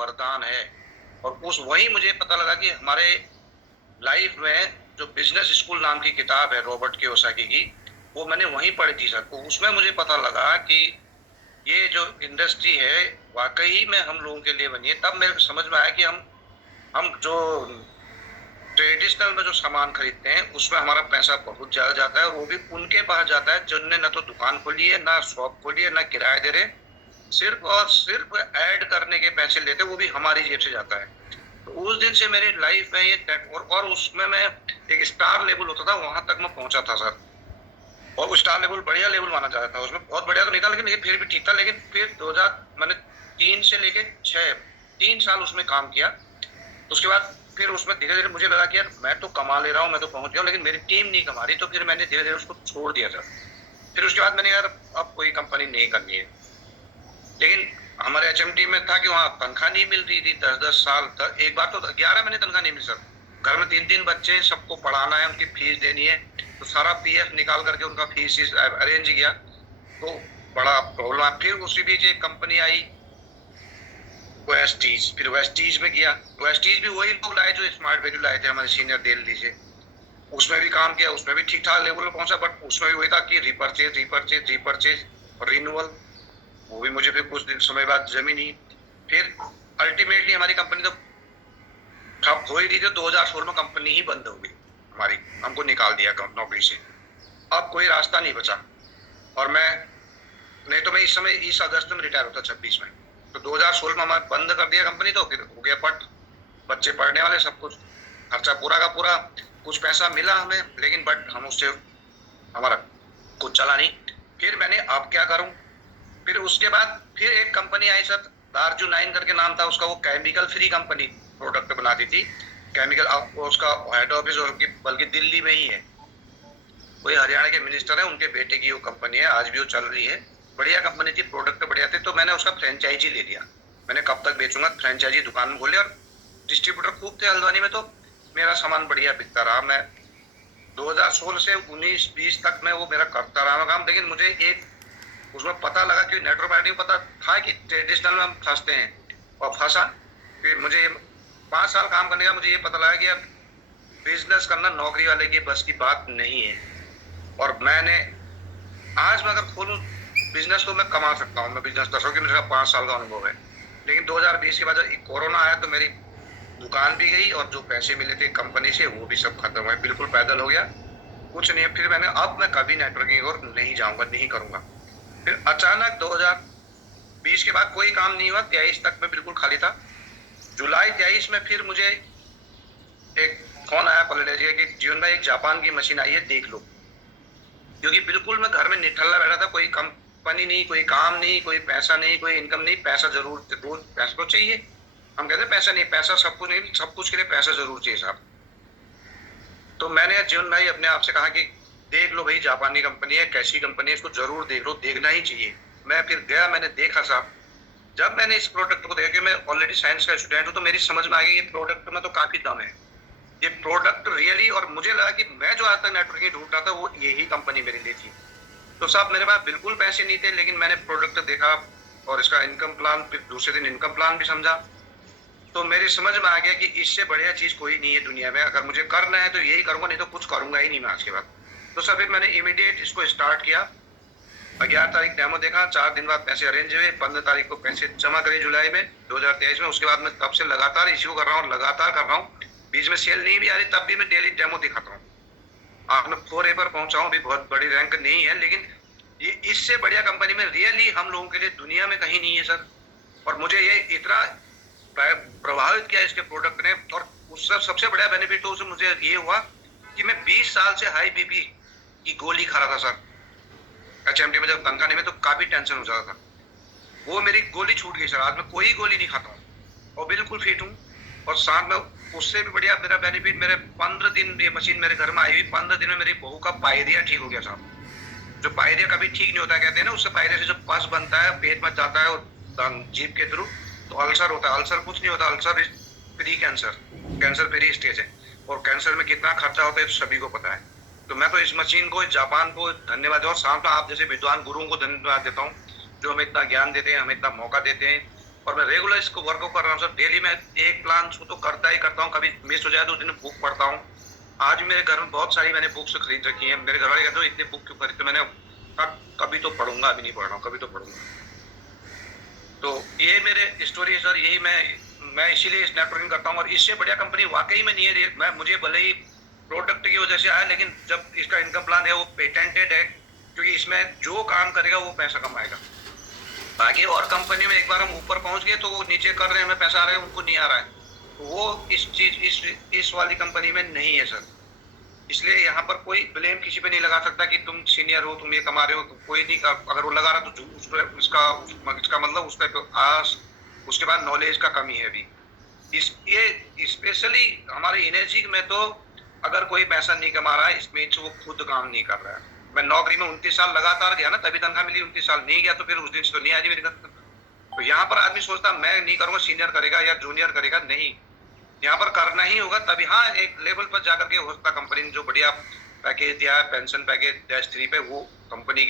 वरदान है। और उस वही मुझे पता लगा कि हमारे लाइफ में जो बिजनेस स्कूल नाम की किताब है रॉबर्ट कियोसाकी की, वो मैंने वहीं पढ़ी थी सर। तो उसमें मुझे पता लगा कि ये जो इंडस्ट्री है वाकई में हम लोगों के लिए बनी है। तब मेरे को समझ में आया कि हम जो ट्रेडिशनल में जो सामान खरीदते हैं उसमें हमारा पैसा बहुत ज्यादा जाता है, और वो भी उनके पास जाता है जिनने ना तो दुकान खोली है, ना शॉप खोली है, ना किराया दे रहे, सिर्फ और सिर्फ ऐड करने के पैसे लेते, वो भी हमारी जेब से जाता है। तो उस दिन से मेरी लाइफ में ये और उसमें मैं एक स्टार लेवल होता था, वहां तक मैं पहुंचा था सर। और वो स्टार लेवल बढ़िया लेवल माना जाता था, उसमें बहुत बढ़िया तो नहीं था लेकिन फिर भी ठीक था। लेकिन फिर 2000 मैंने 3 से लेके 6 3 साल उसमें काम किया। उसके बाद फिर उसमें धीरे धीरे मुझे लगा कि यार मैं तो कमा ले रहा हूँ, मैं तो पहुंच गया हूँ, लेकिन मेरी टीम नहीं कमा रही। तो फिर मैंने धीरे धीरे उसको छोड़ दिया था। फिर उसके बाद मैंने यार अब कोई कंपनी नहीं करनी है। लेकिन हमारे एचएमटी में था कि वहाँ तनख्वाह नहीं मिल रही थी 10-10 साल तक। एक बार तो 11 महीने तनख्वाह नहीं मिली सर। घर में 3-3 बच्चे, सबको पढ़ाना है, उनकी फीस देनी है, तो सारा पीएफ निकाल करके उनका फीस अरेंज किया, तो बड़ा प्रॉब्लम। फिर उसी बीच एक कंपनी आई वेस्टीज, फिर वेस्टीज में किया। वेस्टीज भी वही लोग लाए जो स्मार्ट वैल्यू लाए थे हमारे सीनियर दिल्ली से। उसमें भी काम किया, उसमें भी ठीक ठाक लेवल पर पहुंचा, बट उसमें भी वही था कि रिपर्चेज रिपर्चेज रिपर्चेज और रिन्यूअल, वो भी मुझे फिर कुछ दिन समय बाद जमी नहीं। फिर अल्टीमेटली हमारी कंपनी तो ठप हो ही रही थी। 2016 में कंपनी ही बंद हो गई हमारी, हमको निकाल दिया नौकरी से। अब कोई रास्ता नहीं बचा, और मैं नहीं तो मैं इस समय इस अगस्त में रिटायर होता 26 में। तो 2016 में हमारे बंद कर दिया कंपनी, तो फिर हो गया पट, बच्चे पढ़ने वाले, सब कुछ खर्चा पूरा का पूरा। कुछ पैसा मिला हमें, लेकिन बट हम उससे हमारा कुछ चला नहीं। फिर मैंने अब क्या करूं, फिर उसके बाद फिर एक कंपनी आई सर, दारजू 9 करके नाम था उसका। वो केमिकल फ्री कंपनी प्रोडक्ट बनाती थी केमिकल। उसका हेड ऑफिस बल्कि दिल्ली में ही है। कोई हरियाणा के मिनिस्टर है, उनके बेटे की वो कंपनी है, आज भी वो चल रही है। बढ़िया कंपनी थी, प्रोडक्ट बढ़िया थे। तो मैंने उसका फ्रेंचाइजी ले लिया। मैंने कब तक बेचूंगा, फ्रेंचाइजी दुकान में खोली, और डिस्ट्रीब्यूटर खूब थे हल्द्वानी में, तो मेरा सामान बढ़िया बिकता रहा। मैं 2016 से 19-20 तक मैं वो मेरा करता रहा काम। लेकिन मुझे एक उसमें पता लगा कि नेटवर्क मार्केटिंग पता था कि ट्रेडिशनल में हम फंसते हैं, और फंसा। फिर मुझे 5 साल काम करने का मुझे ये पता लगा कि अब बिजनेस करना नौकरी वाले की बस की बात नहीं है। और मैंने आज मैं अगर खोलूं बिजनेस तो मैं कमा सकता हूँ, मैं बिजनेस कर सकता हूँ, मेरा 5 साल का अनुभव है। लेकिन 2020 के बाद जब कोरोना आया तो मेरी दुकान भी गई, और जो पैसे मिले थे कंपनी से वो भी सब खत्म हुए, बिल्कुल पैदल हो गया, कुछ नहीं है। फिर मैंने अब मैं कभी नेटवर्किंग और नहीं जाऊंगा, नहीं करूंगा। फिर अचानक 2020 के बाद कोई काम नहीं हुआ, 23 तक मैं बिल्कुल खाली था। जुलाई 23 में फिर मुझे एक फोन आया पलटेजिया कि जीवन भाई एक जापान की मशीन आई है, देख लो। क्योंकि बिल्कुल मैं घर में निठल्ला बैठा था, कोई कंपनी नहीं, कोई काम नहीं, कोई पैसा नहीं, कोई इनकम नहीं। पैसा जरूर रोज पैसा तो चाहिए, हम कहते हैं पैसा नहीं, पैसा सब कुछ नहीं, सब कुछ के लिए पैसा जरूर चाहिए साहब। तो मैंने जीवन भाई अपने आप से कहा कि देख लो भाई, जापानी कंपनी है, कैसी कंपनी है, इसको जरूर देख लो, देखना ही चाहिए। मैं फिर गया, मैंने देखा साहब। जब मैंने इस प्रोडक्ट को देखा कि मैं ऑलरेडी साइंस का स्टूडेंट हूँ, तो मेरी समझ में आ गई ये प्रोडक्ट में तो काफी दम है, ये प्रोडक्ट रियली। और मुझे लगा कि मैं जो आज तक नेटवर्किंग ढूंढ रहा था वो यही कंपनी मेरे लिए थी। तो साहब मेरे पास बिल्कुल पैसे नहीं थे, लेकिन मैंने प्रोडक्ट देखा और इसका इनकम प्लान, फिर दूसरे दिन इनकम प्लान भी समझा। तो मेरी समझ में आ गया कि इससे बढ़िया चीज कोई नहीं है दुनिया में। अगर मुझे करना है तो यही करूंगा, नहीं तो कुछ करूंगा ही नहीं मैं आज के बाद। तो सर फिर मैंने इमीडिएट इसको स्टार्ट किया। 11 तारीख डेमो देखा, 4 दिन बाद पैसे अरेंज हुए, 15 तारीख को पैसे जमा करे जुलाई में 2023 में। उसके बाद मैं तब से लगातार इश्यू कर रहा हूँ, लगातार कर रहा हूँ। बीच में सेल नहीं भी आ रही तब भी मैं डेली डेमो दिखाता हूँ। आज मैं 4A पर पहुंचा हूँ, अभी बहुत बड़ी रैंक नहीं है, लेकिन ये इससे बढ़िया कंपनी में रियली हम लोगों के लिए दुनिया में कहीं नहीं है सर। और मुझे ये इतना प्रभावित किया इसके प्रोडक्ट ने। और उससे सबसे बड़ा बेनिफिट तो मुझे ये हुआ कि मैं 20 साल से हाई बीपी की गोली खा रहा था सर। एचएमटी में जब तनख्वाह नहीं में तो काफी टेंशन हो जाता था, वो मेरी गोली छूट गई सर। आज मैं कोई गोली नहीं खाता हूँ और बिल्कुल फिट हूँ। और साथ में उससे भी बढ़िया मेरा बेनिफिट, मेरे 15 दिन ये मशीन मेरे घर में आई हुई, 15 दिन में मेरी बहू का पायरिया ठीक हो गया साहब। जो पायरिया कभी ठीक नहीं होता, कहते हैं ना, उससे पायरिया से जो पस बनता है पेट में जाता है और जीभ के थ्रू तो अल्सर होता है। अल्सर कुछ नहीं होता, ulcer pre cancer, cancer pre stage है। और कैंसर में कितना खर्चा होता है सभी को पता है। तो मैं तो इस मशीन को, जापान को धन्यवाद, और साथ में आप जैसे विद्वान गुरुओं को धन्यवाद देता हूँ जो हमें इतना ज्ञान देते हैं, हमें इतना मौका देते हैं। और मैं रेगुलर इसको वर्क कर रहा हूँ सर। डेली मैं एक प्लान तो करता ही करता हूँ, कभी मिस हो जाए तो उस दिन बुक पढ़ता हूँ। आज मेरे घर में बहुत सारी मैंने बुक्स खरीद रखी हैं। मेरे घर वाले कहते हो इतने बुक क्यों खरीदते, मैंने कहा कभी तो पढ़ूंगा, अभी नहीं पढ़ रहा हूँ, कभी तो पढ़ूंगा। तो ये मेरे स्टोरी है सर, यही मैं इसीलिए इस नेटवर्किंग करता हूँ। और इससे बढ़िया कंपनी वाकई में नहीं है। मैं मुझे भले ही प्रोडक्ट की वजह से आया, लेकिन जब इसका इनकम प्लान है वो पेटेंटेड है, क्योंकि इसमें जो काम करेगा वो पैसा कमाएगा। बाकी और कंपनी में एक बार हम ऊपर पहुंच गए तो वो नीचे कर रहे हैं, हमें पैसा आ रहा है, उनको नहीं आ रहा है। तो वो इस वाली कंपनी में नहीं है सर। इसलिए यहाँ पर कोई ब्लेम किसी पे नहीं लगा सकता कि तुम सीनियर हो, तुम ये कमा रहे हो, तो कोई नहीं। अगर वो लगा रहा तो इसका मतलब उस पर आस उसके बाद नॉलेज का कमी है अभी। ये स्पेशली हमारे एनर्जी में तो अगर कोई पैसा नहीं कमा रहा है, इसमें वो खुद काम नहीं कर रहा है। मैं नौकरी में 29 साल लगातार गया ना, तभी तनख्वाह मिली। 29 साल नहीं गया तो फिर उस दिन से तो नहीं आई मेरी तनख्वाह। तो यहाँ पर आदमी सोचता मैं नहीं करूंगा, सीनियर करेगा या जूनियर करेगा, नहीं, यहाँ पर करना ही होगा। तभी हाँ, एक लेवल पर जाकर के हो सकता कंपनी ने जो बढ़िया पैकेज दिया है, पेंशन पैकेज -3 पे, वो कंपनी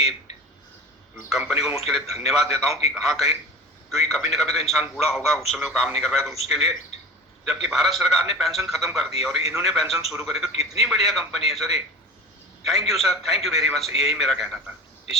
को मैं उसके लिए धन्यवाद देता हूँ कि हाँ कहीं, क्योंकि कभी न कभी तो इंसान बूढ़ा होगा, उस समय वो काम नहीं कर पाया, तो उसके लिए जबकि भारत सरकार ने पेंशन खत्म कर दी और इन्होंने पेंशन शुरू करी, तो कितनी बढ़िया कंपनी है सर ये। Thank you sir, thank you very much, यही मेरा कहना था।